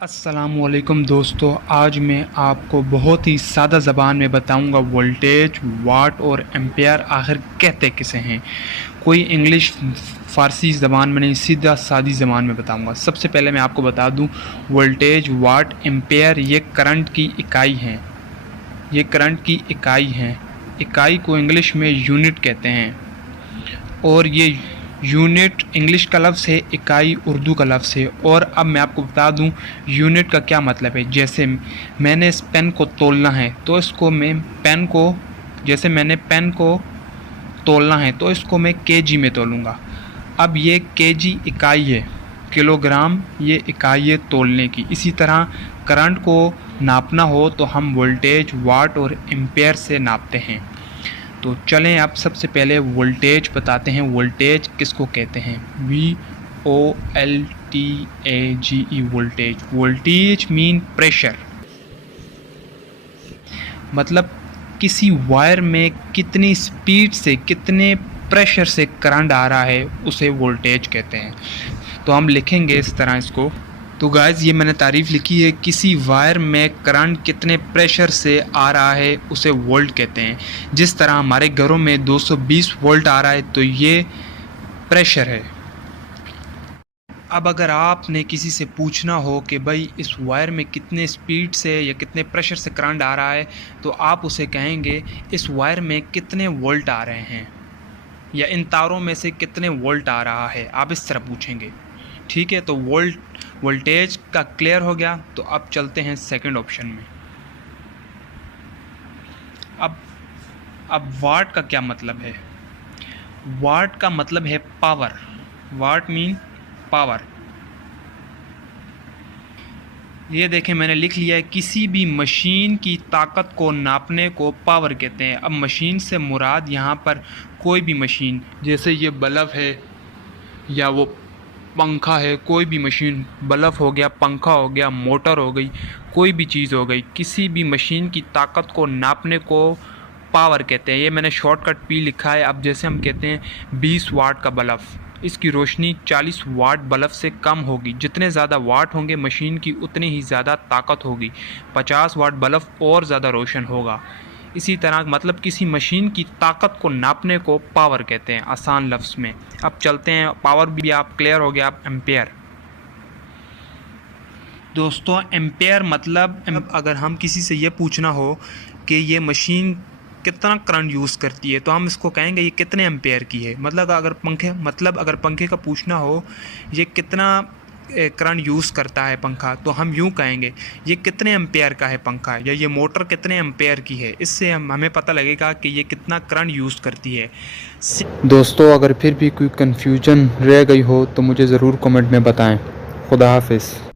अस्सलामुअलैकुम दोस्तों, आज मैं आपको बहुत ही सादा ज़बान में बताऊंगा वोल्टेज, वाट और एम्पेयर आखिर कहते किसे हैं। कोई इंग्लिश फ़ारसी ज़बान में नहीं, सीधा सादी ज़बान में बताऊंगा। सबसे पहले मैं आपको बता दूं, वोल्टेज, वाट, एम्पेयर ये करंट की इकाई हैं। ये करंट की इकाई हैं। इकाई को इंग्लिश में यूनिट कहते हैं और ये यूनिट इंग्लिश का लफ्ज़ है, इकाई उर्दू का लफ्ज़ है। और अब मैं आपको बता दूं यूनिट का क्या मतलब है। जैसे मैंने इस पेन को तोलना है तो इसको मैं पेन को जैसे मैंने पेन को तोलना है तो इसको मैं केजी में तोलूँगा। अब ये केजी इकाई है, किलोग्राम ये इकाई है तोलने की। इसी तरह करंट को नापना हो तो हम वोल्टेज, वाट और एम्पेयर से नापते हैं। तो चलें अब सबसे पहले वोल्टेज बताते हैं। वोल्टेज किसको कहते हैं? VOLTAGE voltage. Voltage mean pressure, मतलब किसी वायर में कितनी स्पीड से, कितने प्रेशर से करंट आ रहा है उसे वोल्टेज कहते हैं। तो हम लिखेंगे इस तरह इसको। तो गाइज़ ये मैंने तारीफ़ लिखी है, किसी वायर में करंट कितने प्रेशर से आ रहा है उसे वोल्ट कहते हैं। जिस तरह हमारे घरों में 220 वोल्ट आ रहा है तो ये प्रेशर है। अब अगर आपने किसी से पूछना हो कि भाई इस वायर में कितने स्पीड से या कितने प्रेशर से करंट आ रहा है तो आप उसे कहेंगे इस वायर में कितने वोल्ट आ रहे हैं या इन तारों में से कितने वोल्ट आ रहा है, आप इस तरह पूछेंगे। ठीक है, तो वोल्टेज का क्लियर हो गया। तो अब चलते हैं सेकंड ऑप्शन में। अब वाट का क्या मतलब है? वाट का मतलब है पावर। वाट मीन पावर। ये देखें मैंने लिख लिया है, किसी भी मशीन की ताकत को नापने को पावर कहते हैं। अब मशीन से मुराद यहाँ पर कोई भी मशीन, जैसे ये बल्ब है या वो पंखा है, कोई भी मशीन, बल्ब हो गया, पंखा हो गया, मोटर हो गई, कोई भी चीज़ हो गई, किसी भी मशीन की ताकत को नापने को पावर कहते हैं। ये मैंने शॉर्टकट पी लिखा है। अब जैसे हम कहते हैं 20 वाट का बल्ब, इसकी रोशनी 40 वाट बल्ब से कम होगी। जितने ज़्यादा वाट होंगे मशीन की उतनी ही ज़्यादा ताकत होगी। 50 वाट बल्ब और ज़्यादा रोशन होगा। इसी तरह मतलब किसी मशीन की ताकत को नापने को पावर कहते हैं आसान लफ्ज़ में। अब चलते हैं, पावर भी आप क्लियर हो गया। अब एम्पेयर। दोस्तों एम्पेयर मतलब अगर हम किसी से ये पूछना हो कि ये मशीन कितना करंट यूज़ करती है तो हम इसको कहेंगे ये कितने एम्पेयर की है। मतलब अगर पंखे का पूछना हो ये कितना करंट यूज़ करता है पंखा, तो हम यूँ कहेंगे ये कितने एम्पेयर का है पंखा, या ये मोटर कितने एम्पेयर की है। इससे हमें पता लगेगा कि ये कितना करंट यूज़ करती है। दोस्तों अगर फिर भी कोई कन्फ्यूजन रह गई हो तो मुझे ज़रूर कमेंट में बताएं। खुदा हाफिज़।